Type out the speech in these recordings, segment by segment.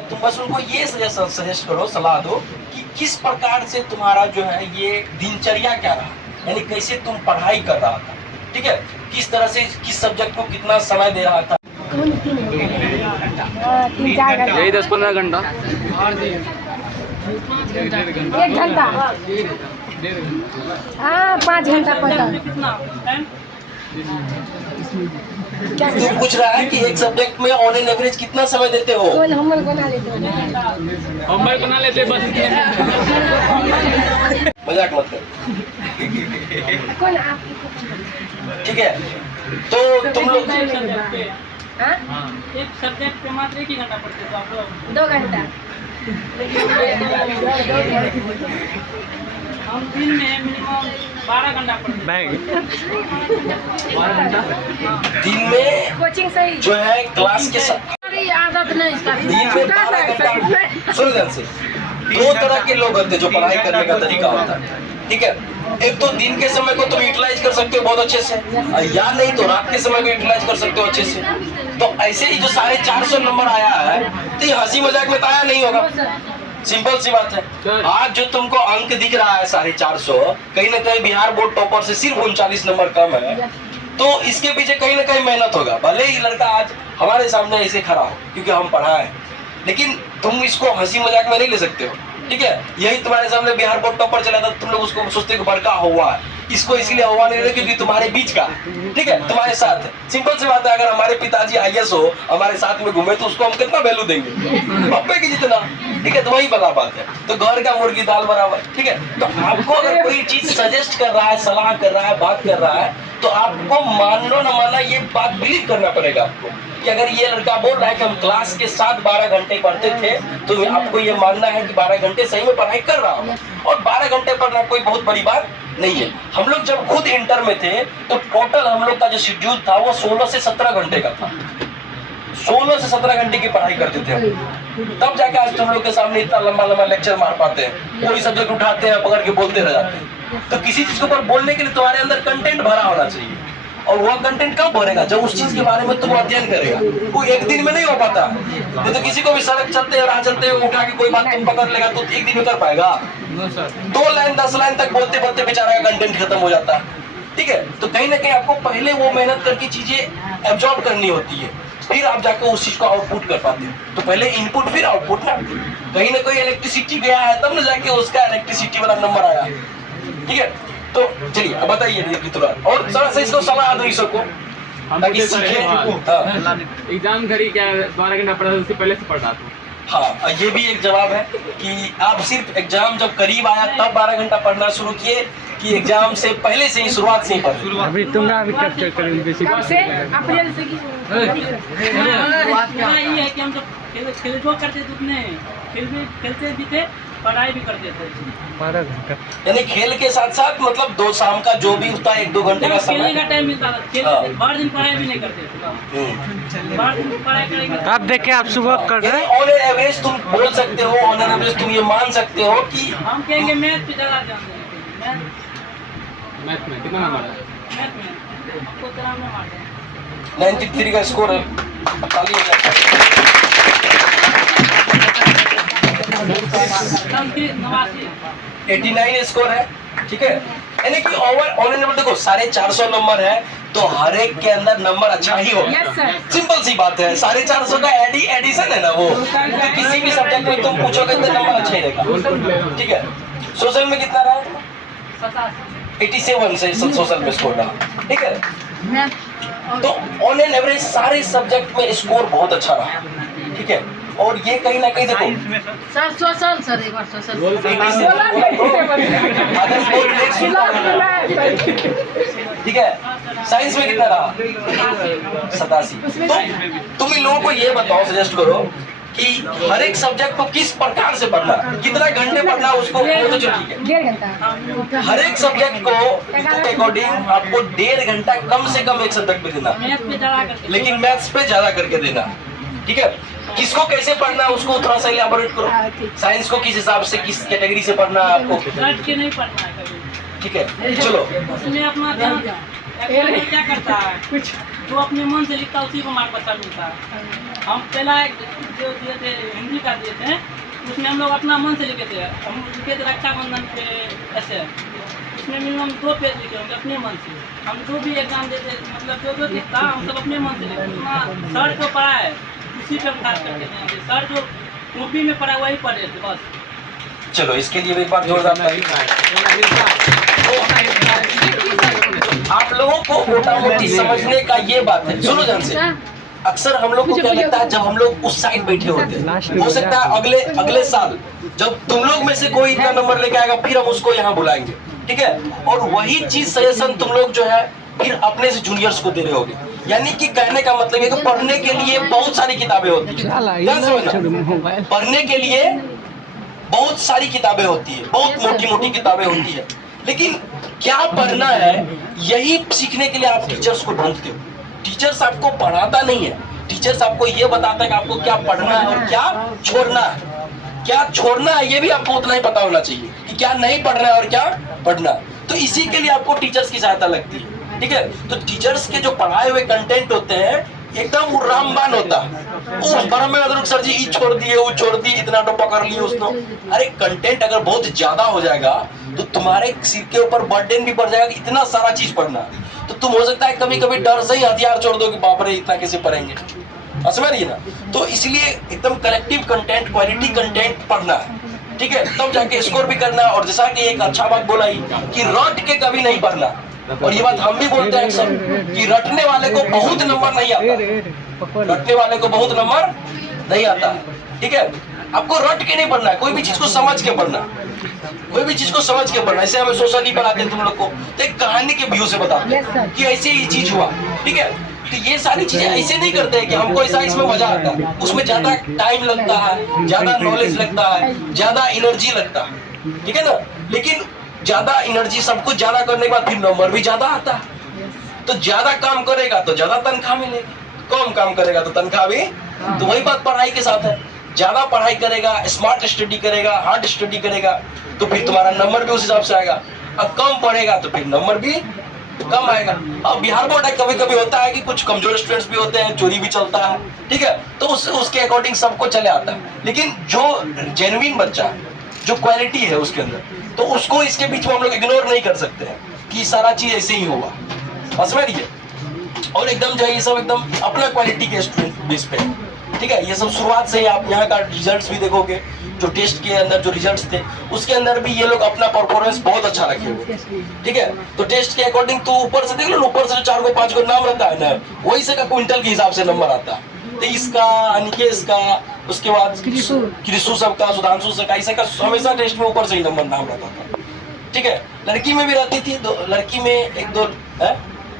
तुम बस उनको ये सजेस्ट करो, सलाह दो कि किस प्रकार से तुम्हारा जो है ये दिनचर्या क्या रहा, यानी कैसे तुम पढ़ाई कर रहा था, ठीक है, किस तरह से किस सब्जेक्ट को कितना समय दे रहा था। 10-15 घंटा, 1 घंटा, हाँ 5 घंटा पढ़ता। तू पूछ रहा है कि एक सब्जेक्ट में ऑन एन एवरेज कितना समय देते हो। होमवर्क बना लेते हो, होमवर्क बना लेते बस। मजाक मत कर, कौन आप ठीक है। तो तुम लोग हाँ? एक सब्जेक्ट पे मात्र 1 ही घंटा पढ़ते थे आप लोग। 2 घंटा। हम दिन में मिनिमम 12 घंटा पढ़ते थे। 12 घंटा दिन में कोचिंग सही जो है क्लास के साथ आदत नहीं इसका। दिन में 12 घंटा। सुनो ध्यान से, 2 तरह के लोग होते हैं जो पढ़ाई करने का तरीका होता है, ठीक है। एक तो दिन के समय को तुम यूटिलाइज कर सकते हो बहुत अच्छे से, या नहीं तो रात के समय को यूटिलाइज कर सकते हो अच्छे से। तो ऐसे ही जो 450 नंबर आया है तो ये हंसी मजाक में तो आया नहीं होगा, सिंपल सी बात है। आज जो तुमको अंक दिख रहा है 450, कहीं ना कहीं बिहार बोर्ड टॉपर से सिर्फ 39 नंबर कम है, तो इसके पीछे कहीं ना कहीं मेहनत होगा। भले ही लड़का आज हमारे सामने ऐसे खड़ा हो क्योंकि हम पढ़ाए, लेकिन तुम इसको हंसी मजाक में नहीं ले सकते हो, ठीक है। यही तुम्हारे सामने बिहार बोर्ड टॉपर चला था, तुम लोग उसको सोचते हो बड़का हुआ है, इसको इसलिए हुआ नहीं रहे क्योंकि तुम्हारे बीच का, ठीक है, तुम्हारे साथ। सिंपल सी बात है, अगर हमारे पिताजी IAS हो, हमारे साथ में घूमे तो उसको हम कितना वैल्यू देंगे, पप्पे की जितना, ठीक है। तो वही बड़ा बात है, तो घर का मुर्गी दाल बराबर, ठीक है। तो आपको अगर कोई चीज सजेस्ट कर रहा है, सलाह कर रहा है, बात कर रहा है, तो आपको मान लो न मानना ये बात बिलीव करना पड़ेगा आपको कि अगर ये लड़का बोल रहा है कि हम क्लास के साथ 12 घंटे पढ़ते थे, तो आपको ये मानना है कि 12 घंटे सही में पढ़ाई कर रहा हूँ। और 12 घंटे पढ़ना कोई बहुत बड़ी बात नहीं है। हम लोग जब खुद इंटर में थे तो टोटल हम लोग का जो शेड्यूल था वो 16 से 17 घंटे का था, 16 से 17 घंटे की पढ़ाई करते थे हम। तब जाके आज तुम लोग के सामने इतना लंबा लंबा लेक्चर मार पाते हैं, कोई सब्जेक्ट उठाते हैं पकड़ के बोलते रह जाते हैं। तो किसी चीज के ऊपर बोलने के लिए तुम्हारे अंदर कंटेंट भरा होना चाहिए, और वह कंटेंट कब भरेगा, जब उस चीज के बारे में तुम अध्ययन करेगा। वो एक दिन में नहीं हो पाता, नहीं तो किसी को भी सड़क चलते और राह चलते हुए उठा के कोई बात तुम पकड़ लेगा तो एक दिन में कर पाएगा। 2 लाइन 10 लाइन तक बोलते बोलते बेचारा का कंटेंट खत्म हो जाता है, ठीक है। तो कहीं ना कहीं आपको पहले वो मेहनत करके चीजें एब्जॉर्ब करनी होती है, फिर आप जाकर उस चीज को आउटपुट कर पाते हो। तो पहले इनपुट फिर आउटपुट ना, कहीं ना कोई इलेक्ट्रिसिटी गया है तब ना जाके उसका इलेक्ट्रिसिटी वाला नंबर आया, ठीक है। तो चलिए अब बताइए तुरंत, और थोड़ा सा इसको सलाह दो इसको ताकि सीखे। एग्जाम घड़ी क्या 12 घंटा पढ़ा था, उससे पहले से पढ़ा था। हाँ, ये भी एक जवाब है कि आप सिर्फ एग्जाम जब करीब आया तब 12 घंटा पढ़ना शुरू किए कि एग्जाम से पहले से ही शुरुआत से ही पढ़े। अभी तुम्हारा भी कब चेक करेंगे कब से? अप्रैल से की पूरा ये है कि हम जब खेल जो करते थे उतने खेलते भी थे, पढ़ाई भी करते थे। 12 घंटा यानी खेल के साथ साथ मतलब 2 शाम का जो भी होता है 1-2 घंटे का खेलने समय। का टाइम मिलता था, खेलते बाहर दिन पढ़ाई भी नहीं करते थे, बाहर दिन पढ़ाई करेंगे। आप देखे आप सुबह कर रहे यानी ऑन एन एवरेज तुम बोल सकते हो, ऑन एन एवरेज तुम ये मान सकते हो कि हम कहेंगे मैथ पे ज़्यादा ध्यान देंगे, मैथ में कितना नंबर है? मैथ में आपको तरह में मारते हैं। 93 का स्कोर है, 89 स्कोर है, ठीक है। यानी कि ओवर ऑन नंबर देखो 450 नंबर है तो हर एक के अंदर नंबर अच्छा ही होगा। Yes, sir. सिंपल सी बात है, 450 का एडिशन है ना वो, तो किसी भी सब्जेक्ट में तुम पूछोगे तो नंबर अच्छा ही रहेगा, ठीक है। सोशल में कितना रहा? 87 से सोशल में स्कोर रहा, ठीक है। तो ऑन एन एवरेज सारे सब्जेक्ट में स्कोर बहुत अच्छा रहा, ठीक है। और ये कहीं ना कहीं देखो सर सोशल सर एक बार सोशल ठीक है। साइंस में कितना रहा? 87। तो तुम इन लोगों को ये बताओ, सजेस्ट करो कि हर एक सब्जेक्ट को किस प्रकार से पढ़ना, कितना घंटे पढ़ना उसको, वो तो चलो ठीक है। 1.5 घंटा हर एक सब्जेक्ट को अकॉर्डिंग आपको 1.5 घंटा कम से कम एक सब्जेक्ट पे देना, मैथ पे ज़्यादा करके, लेकिन मैथ्स पे ज्यादा करके देना, ठीक है। किसको कैसे पढ़ना है उसको थोड़ा सा इलैबोरेट करो। साइंस को किस हिसाब से, किस कैटेगरी से पढ़ना है आपको, रट के नहीं पढ़ना है कभी, ठीक है। चलो उसमें अपना ध्यान क्या करता है, जो अपने मन से लिखता है उसी को मार्क अच्छा मिलता है। हम पहला एक जो दिए थे हिंदी का दिए थे, उसमें हम लोग अपना मन से लिखे थे। हम लिखे थे रक्षाबंधन पे ऐसे, उसमें मिनिमम 2 पेज लिखे होंगे अपने मन से। हम जो भी एग्जाम देते मतलब जो दिखता हम सब अपने मन से लिखे। उतना सर जो पढ़ा है उसी पे हम खास करके ध्यान दें। सर जो कॉपी में पढ़ा वही पढ़े थे बस। चलो इसके लिए भी एक बार जोरदार ताली। आप लोगों को मोटा मोटी समझने का ये बात है, सुनो ध्यान से। अक्सर हम लोग को क्या लगता है, जब हम लोग उस साइड बैठे होते हैं, हो सकता है अगले साल जब तुम लोग में से कोई इतना नंबर लेके आएगा फिर हम उसको यहाँ बुलाएंगे, ठीक है। और वही चीज सजेशन तुम लोग जो है फिर अपने से जूनियर्स को दे रहे होगे। यानी कि कहने का मतलब है कि पढ़ने के लिए बहुत सारी किताबें होती है, पढ़ने के लिए बहुत सारी किताबें होती है, बहुत मोटी मोटी किताबें होती है, लेकिन क्या पढ़ना है यही सीखने के लिए आप टीचर्स को ढूंढते हो। टीचर्स आपको पढ़ाता नहीं है, टीचर्स आपको ये बताता है कि आपको क्या पढ़ना है और क्या छोड़ना है। क्या छोड़ना है ये भी आपको उतना ही पता होना चाहिए कि क्या नहीं पढ़ना है और क्या पढ़ना है। तो इसी के लिए आपको टीचर्स की सहायता लगती है, ठीक है। तो टीचर्स के जो पढ़ाए हुए कंटेंट होते हैं एकदम रामबान होता है। सर जी छोड़ दिए वो छोड़ दी, इतना तो पकड़ लिए उसको। अरे कंटेंट अगर बहुत ज्यादा हो जाएगा तो तुम्हारे सिर के ऊपर बर्डन भी बढ़ जाएगा, इतना सारा चीज पढ़ना। तो तुम हो सकता है कभी कभी डर से ही हथियार छोड़ दो कि बाप रे इतना कैसे पढ़ेंगे, समझ रही है ना। तो इसलिए एकदम कलेक्टिव कंटेंट, क्वालिटी कंटेंट पढ़ना है, ठीक है, तब जाके स्कोर भी करना है। और जैसा कि एक अच्छा बात बोला ही कि रट के कभी नहीं पढ़ना। और ये बात हम भी बोलते हैं अक्सर कि रटने वाले को बहुत नंबर नहीं आता, रटने वाले को बहुत नंबर नहीं आता, ठीक है। आपको रट के नहीं पढ़ना है, कोई भी चीज को समझ के पढ़ना, कोई भी चीज को समझ के पढ़ना। ऐसे हमें सोशल पढ़ाते हैं तुम लोग को, तो एक कहानी के व्यू से बताते हैं कि ऐसे ही चीज हुआ, ठीक है। तो ये सारी चीजें ऐसे नहीं करते हैं कि हमको ऐसा इसमें मजा आता है, उसमें ज्यादा टाइम लगता है, ज्यादा नॉलेज लगता है, ज्यादा एनर्जी लगता है, ठीक है ना। लेकिन ज्यादा एनर्जी सब कुछ ज्यादा करने के बाद फिर नंबर भी ज्यादा आता है। तो ज्यादा काम करेगा तो ज्यादा तनख्वाह मिलेगी, कम काम करेगा तो तनख्वाह भी। तो वही बात पढ़ाई के साथ है, ज्यादा पढ़ाई करेगा, स्मार्ट स्टडी करेगा, हार्ड स्टडी करेगा तो फिर तुम्हारा नंबर भी उस हिसाब से आएगा। अब कम पढ़ेगा तो फिर नंबर भी कम आएगा। अब बिहार बोर्ड है, कभी कभी होता है कि कुछ कमजोर स्टूडेंट्स भी होते हैं, चोरी भी चलता है, ठीक है। तो उसके अकॉर्डिंग सबको चले आता है। लेकिन जो जेन्युइन बच्चा है, जो क्वालिटी है उसके अंदर, तो उसको इसके बीच में हम लोग इग्नोर नहीं कर सकते हैं कि सारा चीज ऐसे ही हुआ, समझ रही है। और एकदम जो है ये सब एकदम अपना क्वालिटी के स्टूडेंट बेस पे, ठीक है। ये सब शुरुआत से ही आप यहाँ का रिजल्ट्स भी देखोगे, जो टेस्ट के अंदर जो रिजल्ट्स थे उसके अंदर भी ये लोग अपना परफॉर्मेंस बहुत अच्छा रखे हुए, ठीक है। तो टेस्ट के अकॉर्डिंग तो ऊपर से देख लो, ऊपर से जो 4 को 5 को नाम रहता है ना, वही से का क्विंटल के हिसाब से नंबर आता है। तो इसका, अनिकेश का, उसके बाद कृषु सबका, सुधांशु सबका, ऐसे का हमेशा टेस्ट में ऊपर से ही नंबर नाम रहता था, ठीक है। लड़की में भी रहती थी, लड़की में 1-2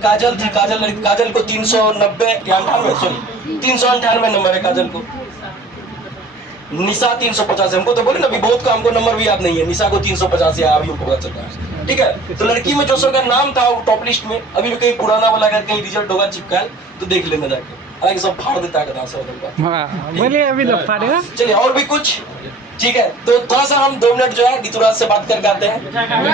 काजल थी, काजल को 398 नंबर है काजल को। निशा 350 है, हमको तो बोले ना अभी बहुत का हमको नंबर भी याद नहीं है। निशा को 350 है, अभी हमको पता चलता है, ठीक है। तो लड़की में जो सबका नाम था टॉप लिस्ट में, अभी भी कहीं पुराना वाला अगर कहीं रिजल्ट होगा चिपका तो देख लेना जाके, हालांकि सब फाड़ देता है बोले अभी लोग फाड़ेगा। चलिए और भी कुछ, ठीक है। तो थोड़ा सा हम 2 मिनट जो है ऋतुराज से बात करके आते हैं।